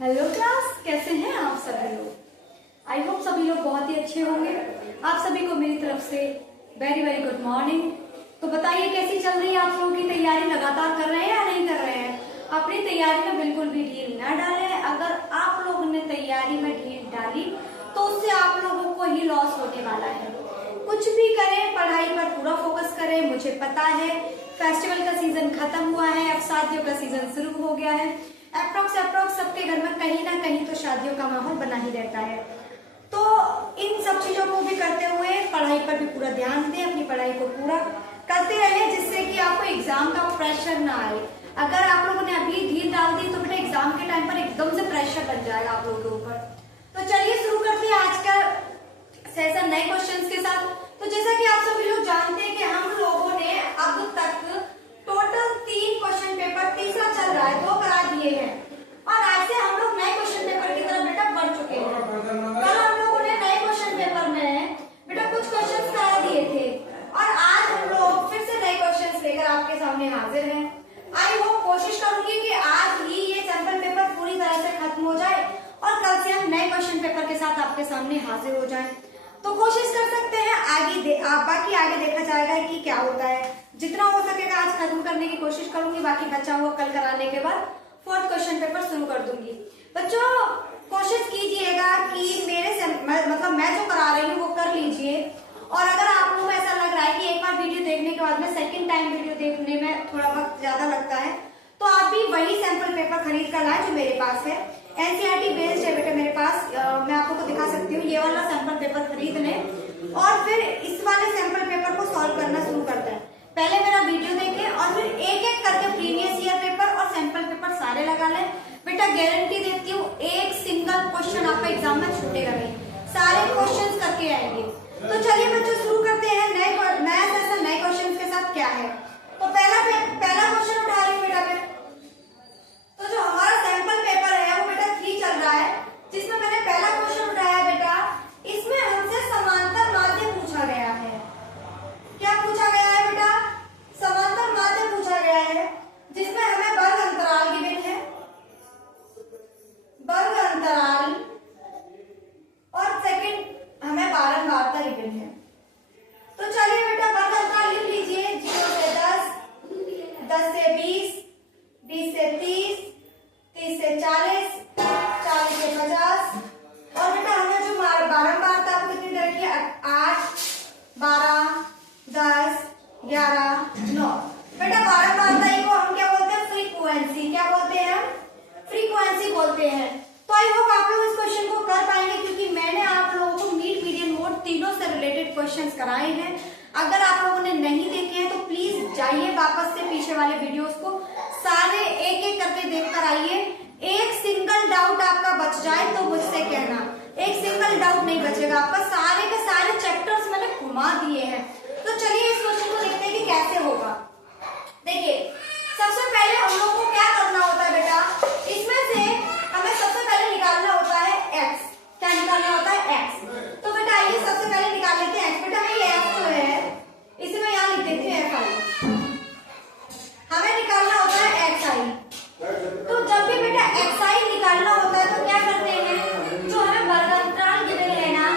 Hello class, कैसे हैं आप सभी लोग। आई होप सभी लोग बहुत ही अच्छे होंगे। आप सभी को मेरी तरफ से वेरी वेरी गुड मॉर्निंग। तो बताइए कैसी चल रही है आप लोगों की तैयारी, लगातार कर रहे हैं या नहीं कर रहे हैं। अपनी तैयारी में बिल्कुल भी ढील ना डालें। अगर आप लोगों ने तैयारी में ढील डाली तो उससे आप लोगों को ही लॉस होने वाला है। कुछ भी करें, पढ़ाई पर पूरा फोकस करें। मुझे पता है फेस्टिवल का सीजन खत्म हुआ है, अब शादियों का सीजन शुरू हो गया है। अप्रोक्स सबके घर में कहीं ना कहीं तो शादियों का माहौल बना ही रहता है। तो इन सब चीजों को भी करते हुए पढ़ाई पर भी पूरा ध्यान दें, अपनी पढ़ाई को पूरा करते रहें, जिससे कि आपको एग्जाम का प्रेशर ना आए। अगर आप लोगों ने अभी ढील डाल दी तो बेटा एग्जाम के टाइम पर एकदम से प्रेशर बन जाएगा आप लोगों के ऊपर। तो चलिए शुरू करते हैं आज का सेशन नए क्वेश्चंस के साथ। तो जैसा कि आप सभी लोग जानते हैं कि हम लोगों ने अब तक टोटल 3 क्वेश्चन पेपर, तीसरा चल रहा है, 2 करा दिए हैं और आज से हम लोग नए क्वेश्चन पेपर की तरफ बेटा बढ़ चुके हैं। कल हम लोगों ने नए क्वेश्चन पेपर में बेटा कुछ क्वेश्चंस करा दिए थे और आज हम लोग फिर से नए क्वेश्चंस लेकर आपके सामने हाजिर हैं। आई होप कोशिश करूंगी कि आज ही ये सैंपल पेपर पूरी तरह से खत्म हो जाए और कल से हम नए क्वेश्चन पेपर के साथ आपके सामने हाजिर हो जाए। तो कोशिश कर सकते हैं बाकी आगे देखा जाएगा कि क्या होता है। जितना हो सकेगा आज खत्म करने की कोशिश करूंगी, बाकी बचा हुआ कल कराने के बाद 4th क्वेश्चन पेपर शुरू कर दूंगी। बच्चों कोशिश कीजिएगा कि मेरे से मतलब मैं जो करा रही हूँ वो कर लीजिए। और अगर आप लोगों को ऐसा लग रहा है कि एक बार वीडियो देखने के बाद में सेकंड टाइम वीडियो देखने में थोड़ा वक्त ज्यादा लगता है, तो आप भी वही सैंपल पेपर खरीद कर लाए जो मेरे पास है। एनसीईआरटी बेस्ड है बेटा मेरे पास। मैं आप लोगों को दिखा सकती हूँ, ये वाला सैंपल पेपर खरीद लें और फिर इस वाले सैंपल पेपर को सॉल्व करना शुरू करते हैं। पहले मेरा वीडियो देखें और फिर एक एक करके प्रीवियस ईयर पेपर और सैंपल पेपर सारे लगा लें। बेटा गारंटी देती हूँ एक सिंगल क्वेश्चन आपका एग्जाम में छूटेगा नहीं, सारे क्वेश्चन करके आएंगे। तो चलिए बच्चों शुरू करते हैं नया सेशन नए क्वेश्चन के साथ। क्या है तो पहला क्वेश्चन उठा रही हूँ बेटा मैं। तो जो हमारा सैंपल पेपर है वो बेटा 3 चल रहा है, जिसमें मैंने पहला क्वेश्चन उठाया बेटा, इसमें हमसे समांतर माध्य पूछा गया है। क्या पूछा गया है बेटा? समांतर माध्य पूछा गया है, जिसमें हमें वर्ग अंतराल गिवन है, वर्ग अंतराल और सेकंड हमें बारंबारता गिवन है। तो चलिए बेटा वर्ग अंतराल लिख लीजिए, 0 से 10, 10 से 20, 20 से 30, 30 से 40, 40 से 50 और बेटा हमें जो बारंबारता आपको कितनी दे रखी है? 8, 12, 10, 11, 9। बेटा बारंबारता को हम क्या बोलते हैं? फ्रीक्वेंसी। क्या बोलते हैं हम? फ्रीक्वेंसी बोलते हैं। तो आई होप आप लोग इस क्वेश्चन को कर पाएंगे, क्योंकि मैंने आप लोगों को मीड मीडियन मोड तीनों से रिलेटेड क्वेश्चंस कराए हैं। अगर आप लोगों ने नहीं देखे हैं तो प्लीज जाइए वापस से पीछे वाले वीडियोस को सारे एक एक करके देख कर आइए। एक सिंगल डाउट आपका बच जाए तो मुझसे कहना, एक सिंगल डाउट नहीं बचेगा आपका। सारे के सारे चैप्टर्स मैंने घुमा दिए हैं। तो चलिए इस क्वेश्चन को देखते हैं कि कैसे होगा। देखिए सबसे पहले हम लोग को क्या करना होता है बेटा, इसमें से हमें सबसे पहले निकालना होता है x। क्या निकालना होता है? x। तो बेटा आइए सबसे पहले निकाल लेते हैं x। बेटा ये x जो है इसे मैं यहाँ लिख देती हूँ fi। हमें निकालना होता है xi। तो जब भी बेटा xi निकालना होता है तो क्या करते हैं, जो हमें वर्ग अंतराल गिवन है ना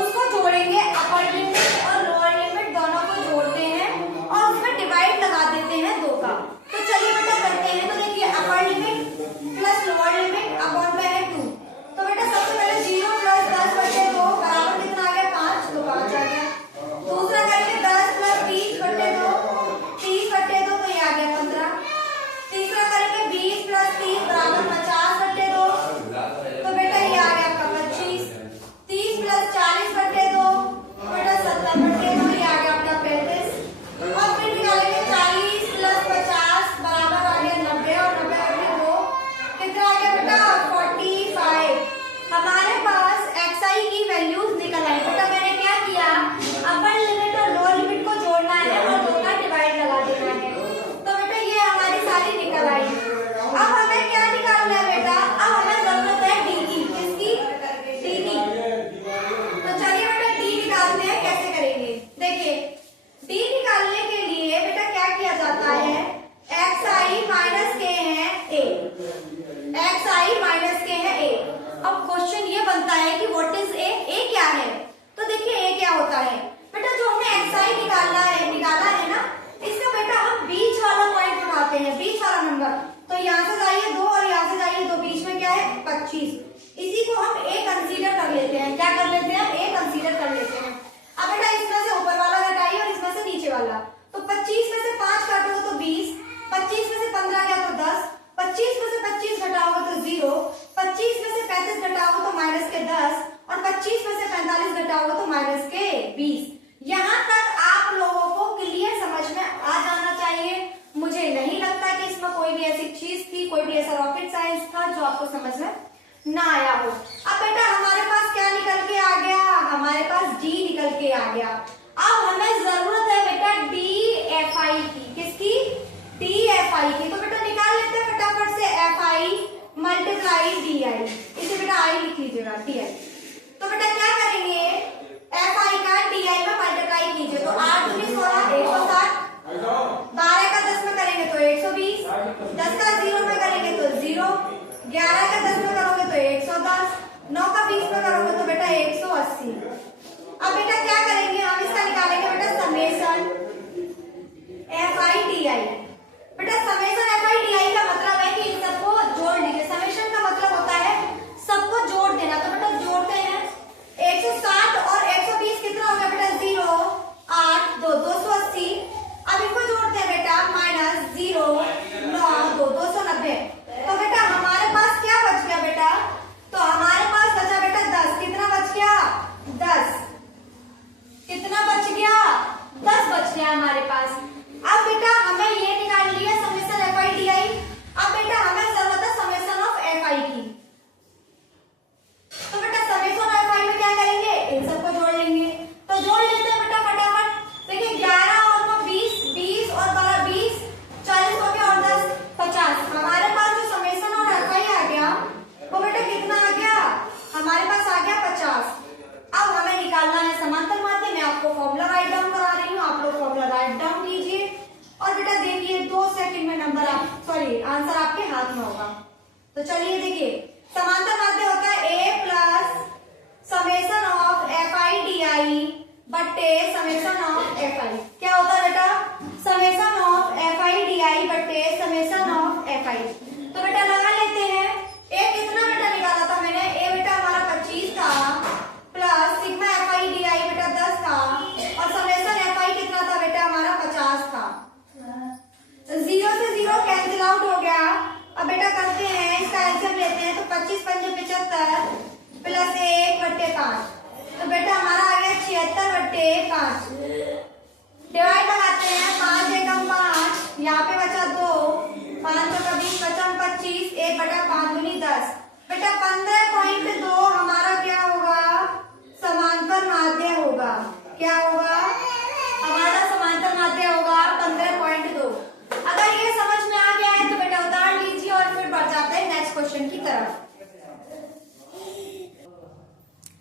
उसको जोड़ेंगे, अपर लिमिट और लोअर लिमिट दोनों को जोड़ते हैं और उसमें डिवाइड लगा देते हैं 2 का। तो चलिए बेटा करते है कि व्हाट इज ए क्या है। तो देखिए ए क्या होता है बेटा, जो हमने xi निकाला है ना, इसका बेटा हम बीच वाला पॉइंट उठाते हैं, बीच वाला नंबर। तो यहाँ से जाइए 2 और यहाँ से जाइए 2, बीच में क्या है 25। इसी को हम a कंसीडर कर लेते हैं। क्या कर लेते हैं? a कंसीडर कर लेते हैं। अब बेटा इसमें से ऊपर वाला घटाइए और इसमें से नीचे वाला। तो 25 में से 5 काटोगे तो 20, 25 में से 15 गया तो 10, 25 में से 25 घटाओगे तो 0, 25 में से 35 घटाओगे तो माइनस के 10 और 25 में से 45 घटाओगे तो माइनस के 20। यहाँ तक आप लोगों को क्लियर समझ में आ जाना चाहिए। मुझे नहीं लगता कि इसमें कोई भी ऐसी चीज थी, कोई भी ऐसा रॉकेट साइंस था जो आपको समझ में ना आया हो। अब बेटा हमारे पास क्या निकल के आ गया? हमारे पास d निकल के आ गया। अब हमें जरूरत है बेटा DFI की। किसकी? DFI की। तो बेटा निकाल लेते हैं फटाफट से FI मल्टीप्लाई DI। इसे बेटा I लिख लीजिएगा DI। तो बेटा क्या करेंगे? FI का DI में मल्टीप्लाई कीजिए। तो 8 दूनी 16 160, 12 का 10 में करेंगे तो 120, 10 का 0 में करेंगे तो 0, 11 का 10 में करोगे तो 110, 9 का 20 में करोगे तो बेटा 180। अब बेटा क्या करेंगे? हम इसका निकालेंगे बेटा समेशन FI DI। बेटा समेशन FI DI का मतलब है कि इन सबको जोड़ लीजिए। समेशन का मतलब होता है सबको जोड़ देना। तो बेटा जोड़ते हैं 160 और 120 कितना हो गया बेटा? 0 8 2 280। अब इनको जोड़ते हैं बेटा माइनस 0 9 2 290। तो बेटा हमारे पास क्या बच गया बेटा? तो हमारे पास बचा बेटा 10। कितना बच गया? 10। कितना बच गया? 10 बच गया हमारे पास। अब बेटा हमें ये निकाल लिया समेशन FI DI। अब बेटा हमें जरूरत है समेशन ऑफ FI की। तो बेटा समेशन ऑफ FI में क्या करेंगे? इन सबको जोड़ लेंगे। तो जोड़ लेते हैं बेटा फटाफट। देखिए 11 और 9 20, 20 और 12 20, 40 हो गया और 10 50। हमारे पास जो समेशन और FI आ गया वो बेटा कितना आ गया? हमारे पास आ गया 50। अब हमें निकालना है समांतर माध्य। मैं आपको फॉर्मूला राइट डाउन करा रही हूँ, आप लोग फॉर्मूला राइट डाउन कीजिए और बेटा देखिए 2 सेकंड में नंबर आंसर आपके हाथ में होगा। तो चलिए देखिए समांतर माध्य होता है A plus summation of FI DI बट्टे समेशन ऑफ FI। क्या होता है बेटा? समेशन ऑफ FI DI बट्टे समेशन ऑफ FI। तो बेटा लगा लेते हैं। A कितना बेटा निकाला था मैंने? A बेटा हमारा 25 था प्लस सिग्मा FI DI बेटा 10 था और समेशन FI कितना था बेटा? हमारा 50 था। 0 से 0 कैंसिल आउट हो गया। अब बेटा करते हैं इसका एलसीएम लेते हैं। तो 25 पंजे 75 प्लस 1 बट्टे 5। तो बेटा हमारा आ गया 76 बट्टे 5। डिवाइड लगाते हैं 5 एकम 5, यहाँ पे बचा 2, 5 का 20 बचा 25, 1 बटा 5 दूनी 10। बेटा 15.2 हमारा क्या होगा? समांतर माध्य होगा। क्या होगा? हमारा समांतर माध्य होगा 15.2। अगर ये समझ में आ गया है तो बेटा उतार लीजिए और फिर बढ़ जाते हैं नेक्स्ट क्वेश्चन की तरफ।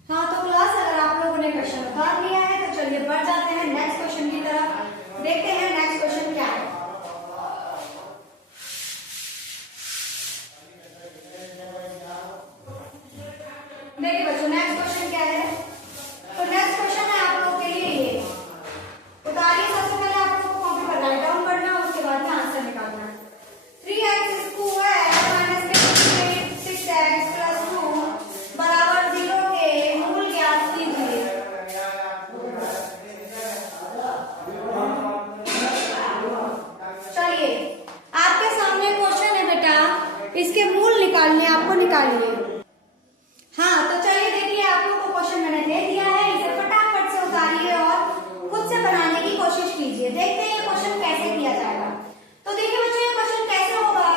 हाँ तो क्लास अगर आप लोगों ने क्वेश्चन उतार लिया है तो चलिए बढ़ जाते हैं नेक्स्ट क्वेश्चन की तरफ। देखते हैं नेक्स्ट क्वेश्चन क्या है। देखिए बच्चों नेक्स्ट क्वेश्चन क्या है? तो नेक्स्ट क्वेश्चन है आप लोगों के लिए ये। उतारिए, सबसे पहले आप लोगों को कॉपी पर राइट डाउन करना है, उसके बाद में आंसर निकालना है। 3x square minus 6x plus 2 बराबर 0 के मूल ज्ञात कीजिए। चलिए आपके सामने क्वेश्चन है बेटा, इसके मूल निकालने आपको निकालिए। हाँ तो चलिए देखिए आप लोगों को क्वेश्चन मैंने दे दिया है, इसे फटाफट से उतारिए और खुद से बनाने की कोशिश कीजिए। देखते हैं ये क्वेश्चन कैसे किया जाएगा। तो देखिए बच्चों ये क्वेश्चन कैसे होगा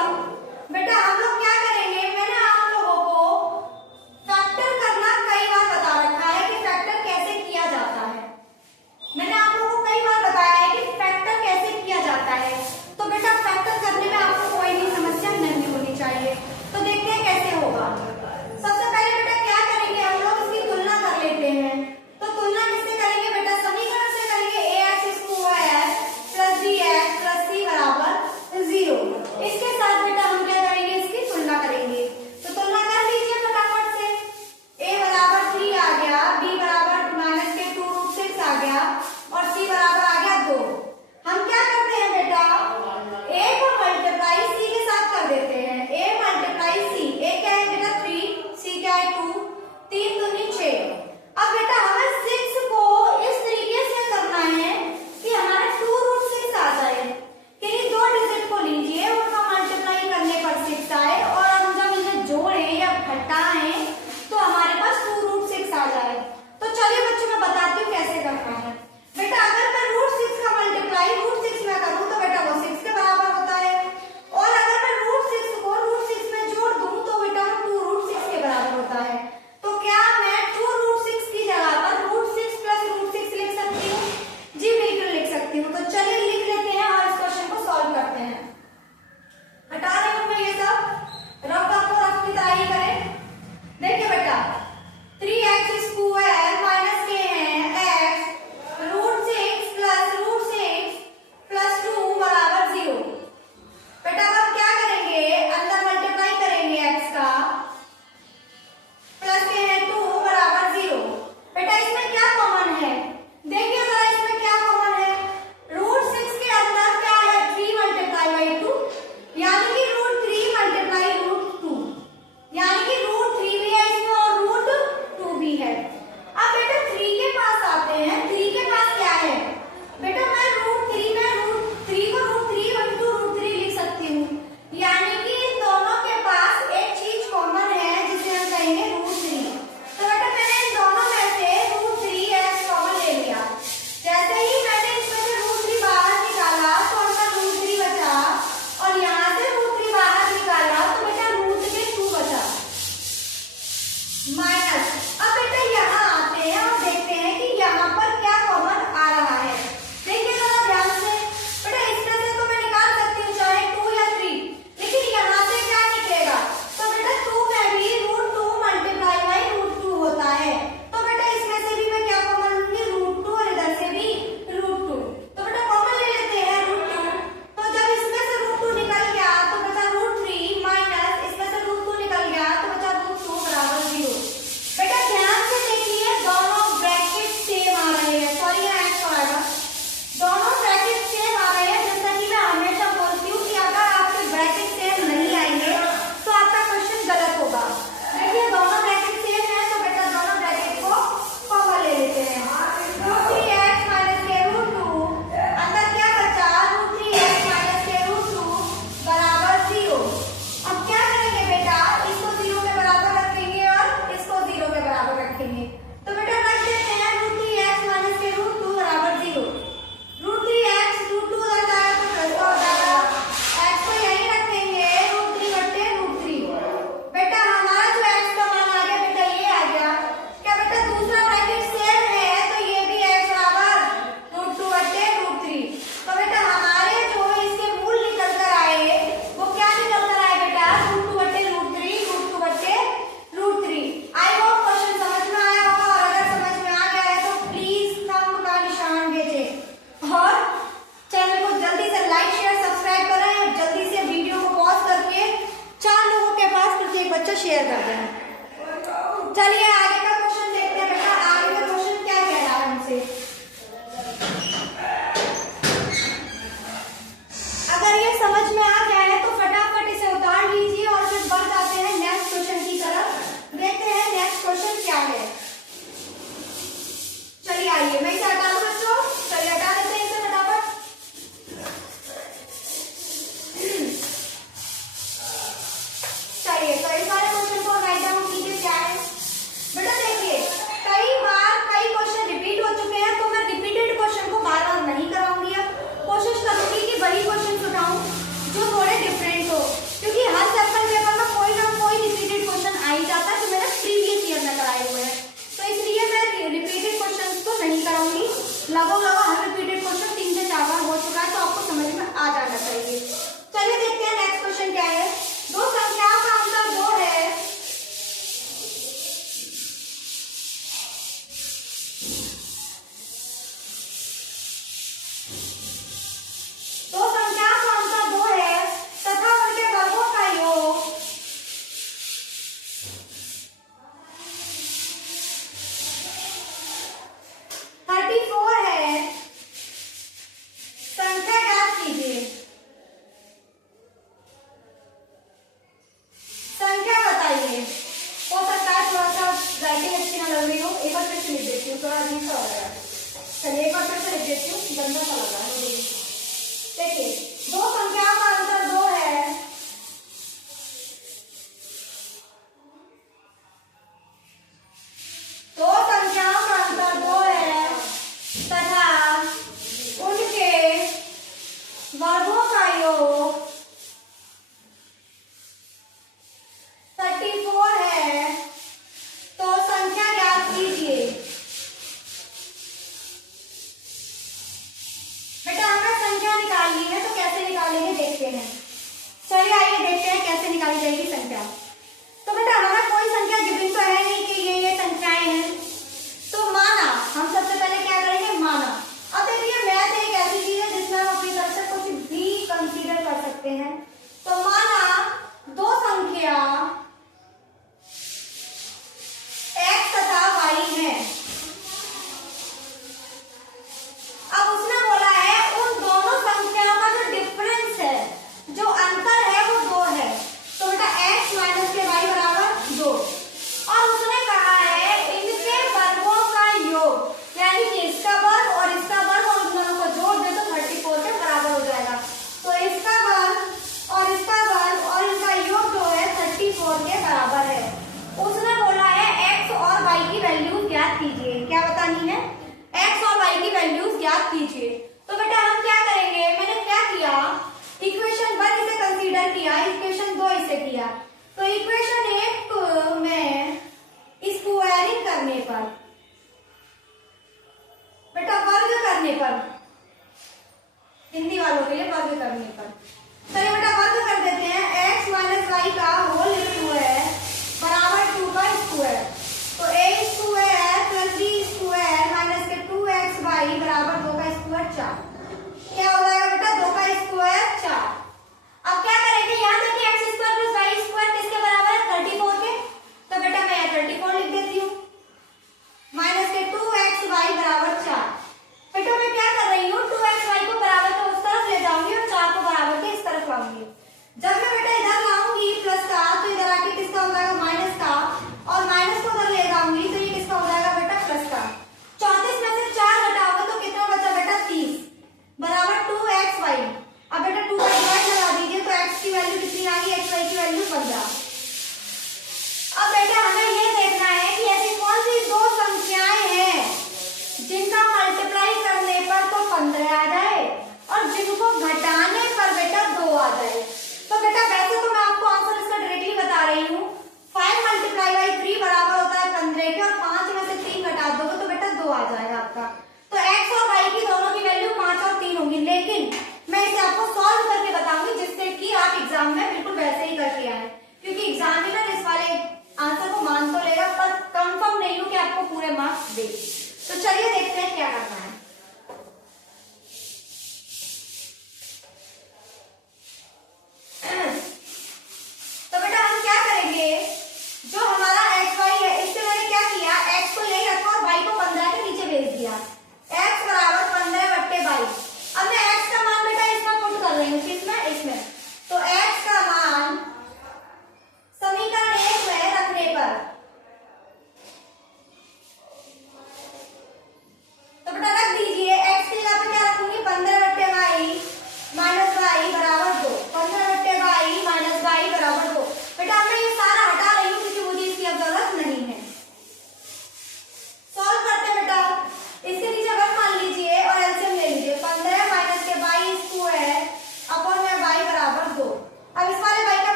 बेटा, हम लोग क्या करेंगे? मैंने आप लोगों को फैक्टर करना कई बार बता रखा है कि फैक्टर कैसे किया जाता है। मैंने आप लोगों को कई बार बताया है कि फैक्टर कैसे किया जाता है। तो बेटा फैक्टर करने में आपको कोई भी समस्या नहीं होनी चाहिए। तो देखते हैं कैसे होगा। सबसे पहले बेटा क्या करेंगे? हम लोग इसकी तुलना कर लेते हैं। तो तुलना किससे करेंगे बेटा? समीकरण से करेंगे। ax स्क्वायर बच्चा शेयर कर देना। चलिए आगे का क्वेश्चन देखते हैं बेटा। आगे का क्वेश्चन क्या कह रहा है हमसे। अगर ये समझ में आ गया है तो फटाफट इसे उतार लीजिए और फिर बढ़ जाते हैं नेक्स्ट क्वेश्चन की तरफ। देखते हैं नेक्स्ट क्वेश्चन क्या है। चलिए आइए, मैं इसे हटा दूं बच्चों। चलिए हटा देते हैं इसे फटाफट। चलिए तो इस वाले क्वेश्चन को राइट डाउन कीजिए क्या है बेटा। देखिए कई बार कई क्वेश्चन रिपीट हो चुके हैं तो मैं रिपीटेड क्वेश्चन को बार बार नहीं कराऊंगी। अब कोशिश करूंगी कि वही क्वेश्चन उठाऊं जो थोड़े डिफरेंट हो, क्योंकि हर सैंपल पेपर में कोई ना कोई रिपीटेड क्वेश्चन आ ही जाता है जो मैंने प्रीवियस ईयर में कराए हुए हैं। तो इसलिए मैं रिपीटेड क्वेश्चन को नहीं कराऊंगी। लगभग हर रिपीटेड क्वेश्चन 3 से 4 बार हो चुका है तो आपको समझ में आ जाना चाहिए। चलिए देखते हैं नेक्स्ट क्वेश्चन क्या है। दो संख्याओं का अंतर 2 है। दो संख्याओं का अंतर 2 है तथा उनके वर्गों का योग 34 है। संख्या ज्ञात कीजिए। संख्या बताइए। हो सकता है थोड़ा सा राइटिंग अच्छी ना लग रही हो, एक बार फिर से लिख देती हूँ, थोड़ा अजीब सा लग रहा है। चलिए एक बार फिर से लिख देती हूँ, गंदा सा लग रहा है। देखिए दो संख्याओं का अंतर 2 है। दो संख्याओं का अंतर 2 है तथा उनके वर्गों का योग 34 है। तो संख्या ज्ञात कीजिए। बेटा हमें संख्या निकालनी है तो कैसे निकालेंगे देखते हैं। चलिए आइए देखते हैं कैसे निकाली जाएगी संख्या। तो बेटा हमें कोई संख्या गिवन तो है नहीं कि ये संख्याएं हैं, तो माना हम सबसे पहले क्या करेंगे, माना। अब देखिए मैथ एक ऐसी चीज है जिसमें हम अपनी तरफ से कुछ भी कंसीडर कर सकते हैं। तो माना दो संख्या x तथा y है। अब उसने बोला है उन दोनों संख्याओं का जो डिफरेंस है, जो अंतर है वो 2 है। तो बेटा x माइनस के y बराबर 2। और उसने कहा है इनके वर्गों का योग, यानी कि इसका वर्ग और इसका वर्ग और उन दोनों को जोड़ दे तो 34 के बराबर हो जाएगा। तो इसका वर्ग और इसका वर्ग और इनका योग जो है 34 के बराबर है। उसने बोला है x और y की वैल्यूज ज्ञात कीजिए। क्या बतानी है, x और y की वैल्यूज ज्ञात कीजिए। तो बेटा हम क्या करेंगे, मैंने क्या किया, इक्वेशन 1 इसे कंसीडर किया, इक्वेशन 2 इसे किया। तो इक्वेशन 1 में स्क्वायरिंग करने पर, बेटा वर्ग करने पर, हिंदी वालों के लिए वर्ग करने पर, चलिए बेटा वर्ग कर देते हैं। x माइनस वाई का होल स्क्वायर बराबर 2 का स्क्वायर। तो a square plus b square minus के 2xy बराबर 2 का स्क्वायर 4। क्या हो जाएगा बेटा, 2 का स्क्वायर 4। अब क्या करेंगे, यहाँ देखिए x square plus y square किसके बराबर है, 34 के। तो बेटा मैं 34 लिख देती हूँ माइनस के 2xy बराबर 4। बेटा मैं क्या कर रही हूँ, 2xy को बराबर के उस तरफ ले जाऊंगी और 4 को बराबर के इस तरफ लाऊंगी। जब मैं बेटा इधर लाऊंगी प्लस का तो इधर आके किसका हो जाएगा, माइनस का, और माइनस को उधर ले जाऊंगी तो ये किसका हो जाएगा बेटा, प्लस का। 34 में से 4 घटाओगे तो कितना बचा बेटा, 30 बराबर 2xy। अब बेटा 2 का डिवाइड लगा दीजिए तो x की वैल्यू कितनी आ गई, xy की वैल्यू 15। अब बेटा हमें ये देखना है कि ऐसी कौन सी दो संख्याएं हैं जिनका मल्टीप्लाई करने पर तो 15 आ जाए और जिनको घटाने पर बेटा 2 आ जाए। तो बेटा वैसे तो मैं आपको आंसर इसका डायरेक्टली बता रही हूँ, 5 मल्टीप्लाई बाई 3 बराबर होता है 15 के, और 5 में से 3 घटा दोगे तो बेटा 2 आ जाएगा आपका। तो x और y की दोनों की वैल्यू 5 और 3 होगी, लेकिन मैं इसे आपको सॉल्व करके बताऊंगी जिससे कि आप एग्जाम में बिल्कुल वैसे ही करके आए, क्योंकि एग्जामिनर इस वाले आंसर को मान तो लेगा पर कंफर्म नहीं हो कि आपको पूरे मार्क्स दे। तो चलिए देखते हैं क्या करना है। तो बेटा हम क्या करेंगे,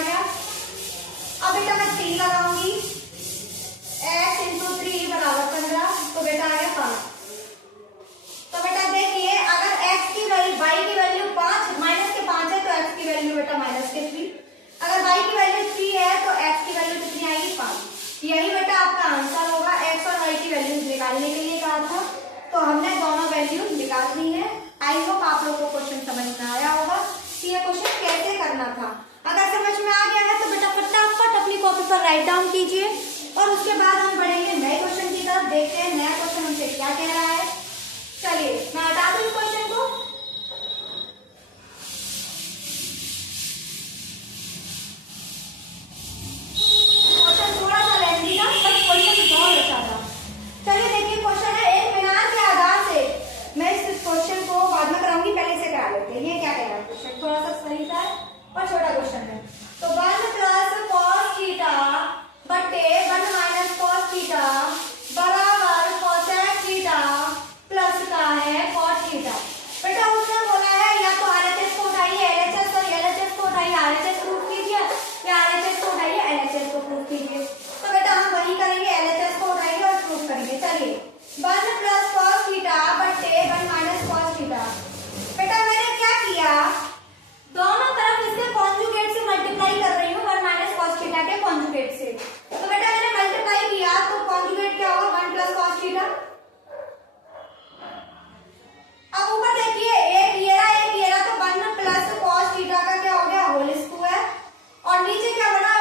आ गया। अब बेटा मैं 3 लगाऊंगी, x इंटू 3 बराबर 15, तो बेटा आ गया 5। तो बेटा देखिए अगर x की वैल्यू y की वैल्यू 5 माइनस के 5 है तो x की वैल्यू बेटा माइनस के 3, अगर y की वैल्यू 3 है तो x की वैल्यू कितनी आएगी 5। यही बेटा आपका आंसर होगा। x और y की वैल्यू निकालने के लिए कहा था तो हमने दोनों वैल्यू निकाल दी है। आई होप आप लोगों को क्वेश्चन समझ में आया होगा कि ये क्वेश्चन कैसे करना था। अगर समझ में आ गया है तो बेटा फटाफट अपनी कॉपी पर राइट डाउन कीजिए और उसके बाद हम बढ़ेंगे नए क्वेश्चन की तरफ। देखते हैं नया क्वेश्चन हमसे क्या कह रहा है। चलिए मैं हटा दूं क्वेश्चन को। क्वेश्चन थोड़ा सा लेंथी था पर क्वेश्चन बहुत अच्छा था। चलिए देखिए क्वेश्चन है, एक मीनार के आधार से, मैं इस क्वेश्चन को बाद में कराऊंगी, पहले से करा लेते हैं। ये क्या कह रहा है क्वेश्चन, थोड़ा सा सही सा है और छोटा क्वेश्चन है। तो 1 प्लस cos थीटा बटे 1 माइनस cos थीटा बराबर cosec थीटा प्लस का है cot थीटा। बेटा उसने बोला है या तो RHS को उठाइए LHS और LHS को उठाइए RHS प्रूफ कीजिए या RHS को उठाइए LHS को प्रूफ कीजिए। तो बेटा हम वही करेंगे, LHS को उठाएंगे और प्रूफ करेंगे। चलिए 1 प्लस cos थीटा बटे 1 माइनस cos थीटा। बेटा मैंने क्या किया, दोनों तरफ इसके कॉन्जुगेट से मल्टीप्लाई कर रही हूँ, 1 माइनस cos थीटा के कॉन्जुगेट से। तो बेटा मैंने मल्टीप्लाई किया तो कॉन्जुगेट क्या होगा 1 प्लस cos थीटा। अब ऊपर देखिए एक ये रहा तो 1 प्लस cos थीटा का क्या हो गया होल स्क्वायर और नीचे क्या बना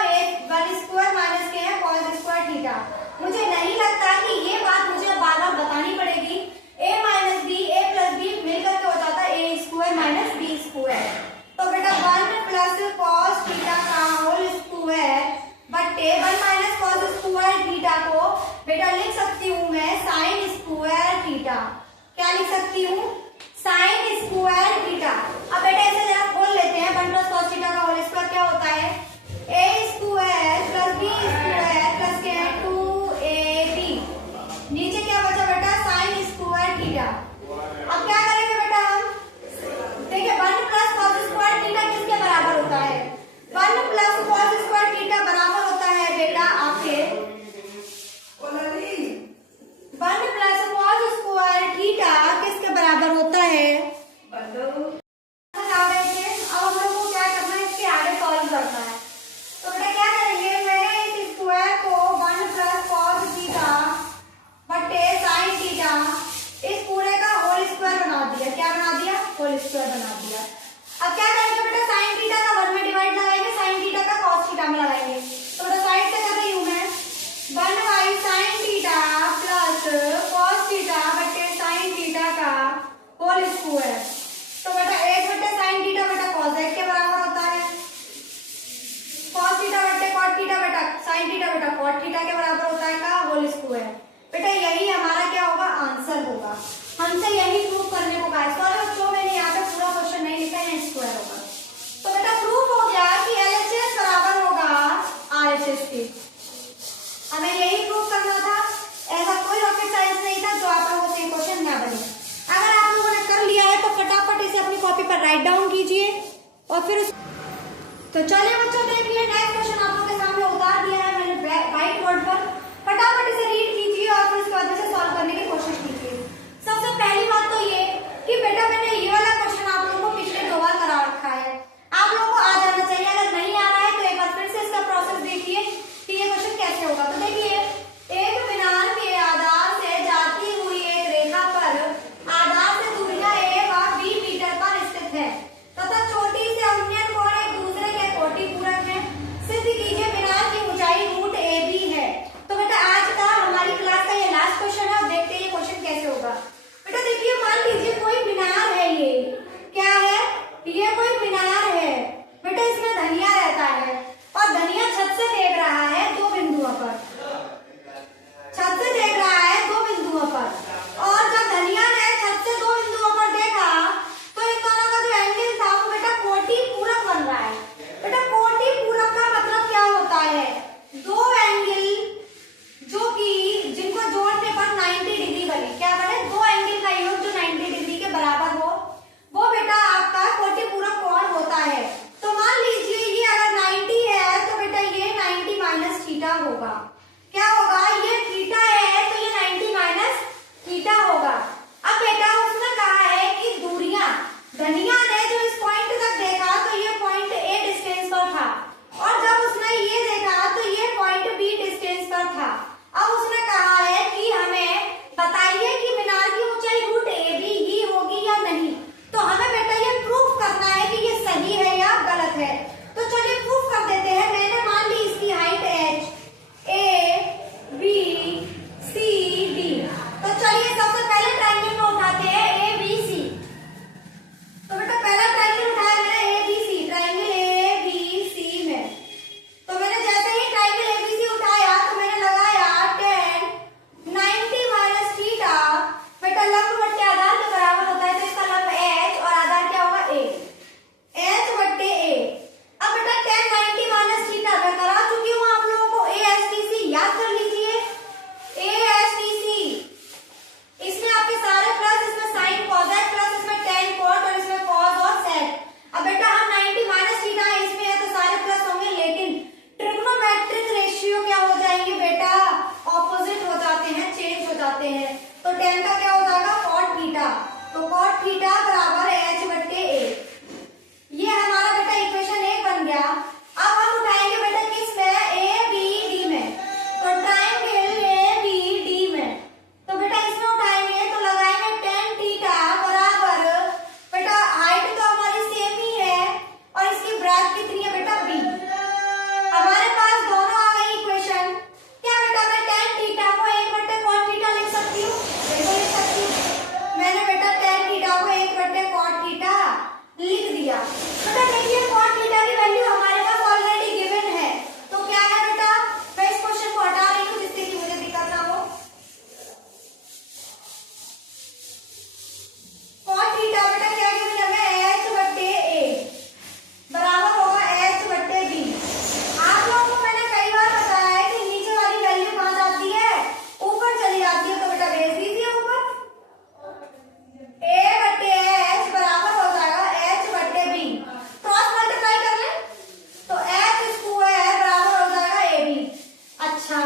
1 स्क्वायर माइनस के है cos स्क्वायर थीटा। मुझे नहीं लगता कि ये बात मुझे बार बार बतानी पड़ेगी। a minus B a plus B मिलकर के हो जाता है a square minus B square. तो बेटा 1 प्लस cos थीटा का होल स्क्वायर बटे 1 माइनस cos स्क्वायर थीटा को बेटा लिख सकती हूँ मैं sin स्क्वायर थीटा। क्या लिख सकती हूँ sin स्क्वायर थीटा। अब बेटा इसे जरा खोल लेते हैं। 1 प्लस cos थीटा का होल स्क्वायर क्या होता है a square plus b square plus के 2ab। नीचे क्या बचा बेटा sin स्क्वायर थीटा। अब क्या करेंगे बेटा हम देखिए 1 प्लस cos स्क्वायर थीटा किसके बराबर होता है 1 प्लस cos स्क्वायर थीटा बराबर होता है बेटा आपके 1 प्लस cos स्क्वायर थीटा किसके बराबर होता है। आ गए थे, अब हम लोग को क्या करना है इसके आगे सॉल्व करना है। तो बेटा क्या करेंगे, मैं इस स्क्वायर को 1 प्लस cos थीटा बटे sin थीटा इस पूरे का होल स्क्वायर बना दिया। क्या बना दिया होल स्क्वायर बना दिया। अब क्या करेंगे बेटा sin थीटा का 1 में डिवाइड लगाएंगे, sin थीटा का cos थीटा में लगाएंगे। तो बेटा साइड से कर रही हूं मैं 1 by sin theta plus cos theta बटे sin थीटा का होल स्क्वायर। तो बेटा 1 बटे sin थीटा बेटा cosec के बराबर होता है, cos थीटा बटे cot थीटा बेटा sin थीटा बेटा cot थीटा के बराबर होता है का होल स्क्वायर। बेटा यही हमारा क्या होगा आंसर होगा। हमसे यही प्रूव करने को कहा है। सॉरी बच्चों मैंने यहाँ पे पूरा क्वेश्चन नहीं लिखा है, स्क्वायर होगा। तो बेटा प्रूफ हो गया कि LHS बराबर होगा RHS के। हमें यही प्रूव करना था, ऐसा कोई रॉकेट साइंस नहीं था जो आप लोगों से क्वेश्चन ना बने। अगर आप लोगों ने कर लिया है तो फटाफट इसे अपनी कॉपी पर राइट डाउन कीजिए और फिर तो चलिए बच्चों देखिए नेक्स्ट क्वेश्चन आप लोगों के सामने उतार दिया है मैंने व्हाइट बोर्ड पर। फटाफट इसे रीड कीजिए और फिर उसके बाद इसे सॉल्व करने की कोशिश कीजिए। सबसे पहली बात तो ये कि बेटा मैंने ये वाला क्वेश्चन आप लोगों को पिछले 2 बार करा रखा है, आप लोगों को आ जाना चाहिए। अगर नहीं आ रहा है तो एक बार फिर से इसका प्रोसेस देखिए कि ये क्वेश्चन कैसे होगा। तो देखिए एक मीनार के आधार से जाती हुई एक रेखा पर आधार से दूरियां a व b मीटर पर स्थित है तथा चोटी से उन्नयन कोण एक दूसरे के कोटि पूरक है। सिद्ध कीजिए मीनार की ऊंचाई √ab है। तो बेटा आज का बेटा लंब बट्टे आधार के बराबर होता है, तो इसका लंब h और आधार क्या होगा a, h बट्टे a। अब बेटा tan 90 माइनस थीटा मैं करा चुकी हूँ आप लोगों को, ASTC याद कर लीजिए, ASTC। इसमें आपके सारे प्लस, इसमें साइन कॉसेक प्लस, इसमें tan कॉट और इसमें कॉस और सेक। अब बेटा हम 90 माइनस थीटा है इसमें है, तो सारे प्लस होंगे, लेकिन ट्रिग्नोमेट्रिक रेशियो क्या हो जाएंगे बेटा, ऑपोजिट हो जाते हैं, चेंज हो जाते हैं। तो tan का क्या हो जाएगा कॉट थीटा, तो कॉट थीटा बराबर h बट्टे a। ये हमारा बेटा इक्वेशन 1 बन गया। अब हम उठाएंगे बेटा किस में, ABD में, तो ट्राइंगल ABD में, तो बेटा इसमें उठाएंगे तो लगाएंगे tan थीटा बराबर, बेटा हाइट तो हमारी सेम ही है और इसकी ब्रेथ कितनी है बेटा b। हमारे पास दोनों आ गई इक्वेशन। क्या बेटा मैं tan थीटा को 1 बट्टे cot थीटा लिख सकती हूँ, देखो लिख सकती हूँ। मैंने बेटा tan थीटा को 1 बट्टे cot थीटा लिख दिया। बेटा देखिए cot थीटा की वैल्यू हमारे पास ऑलरेडी गिवन है, तो क्या है बेटा, मैं इस क्वेश्चन को हटा रही हूँ जिससे कि मुझे दिक्कत ना हो। cot थीटा बेटा क्या गिवन है, h बट्टे a बराबर होगा h बट्टे b। आप लोगों को मैंने कई बार बताया है कि नीचे वाली वैल्यू कहाँ जाती है, ऊपर चली जाती है, तो बेटा भेज दीजिए ऊपर। a बट्टे h बराबर हो जाएगा h बट्टे b, क्रॉस मल्टीप्लाई कर ले तो h स्क्वायर बराबर हो जाएगा ab। अच्छा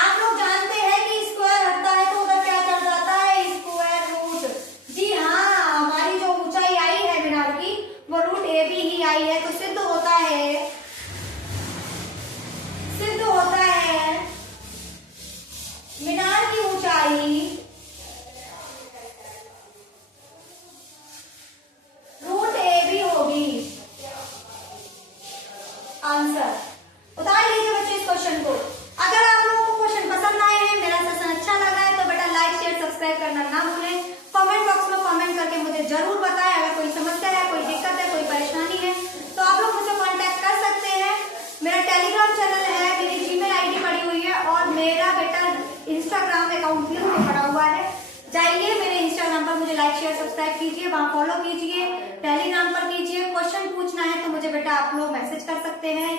आप लोग जानते हैं कि स्क्वायर हटता है तो उधर क्या चढ़ जाता है, स्क्वायर रूट। जी हाँ, हमारी जो ऊंचाई आई है मीनार की वो रूट ab ही आई है, तो सिद्ध होता है, सिद्ध होता है मीनार की ऊंचाई रूट AB होगी। आंसर उतार लीजिए बच्चे इस क्वेश्चन को। अगर आप लोगों को क्वेश्चन पसंद आए हैं, मेरा सेशन अच्छा लगा है, तो बेटा लाइक शेयर सब्सक्राइब करना ना भूलें। कमेंट बॉक्स में कमेंट करके मुझे जरूर बताएं। अगर कोई समस्या है, कोई दिक्कत है, कोई परेशानी है, तो आप लोग मुझसे कांटेक्ट कर सकते हैं। मेरा टेलीग्राम चैनल है, मेरी जीमेल आईडी पड़ी हुई है और मेरा बेटा इंस्टाग्राम अकाउंट भी पड़ा हुआ है। जाइए मेरे इंस्टाग्राम पर, मुझे लाइक शेयर सब्सक्राइब कीजिए, वहां फॉलो कीजिए, टेलीग्राम पर कीजिए। क्वेश्चन पूछना है तो मुझे बेटा आप लोग मैसेज कर सकते हैं,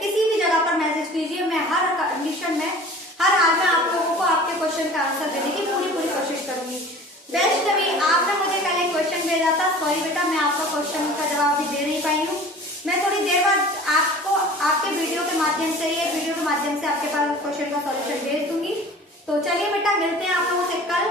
किसी भी जगह पर मैसेज कीजिए। मैं हर कंडीशन में, हर हाल में आप लोगों को आपके क्वेश्चन का आंसर देने की पूरी कोशिश करूंगी। बेस्ट कभी आपने मुझे कल एक क्वेश्चन भेजा था, सॉरी बेटा मैं आपका क्वेश्चन का जवाब भी दे नहीं पाई हूँ। मैं थोड़ी देर बाद आपको आपके वीडियो के माध्यम से, ये वीडियो के माध्यम से आपके पास क्वेश्चन का सॉल्यूशन भेज दूंगी। तो चलिए बेटा मिलते हैं आप लोगों से कल।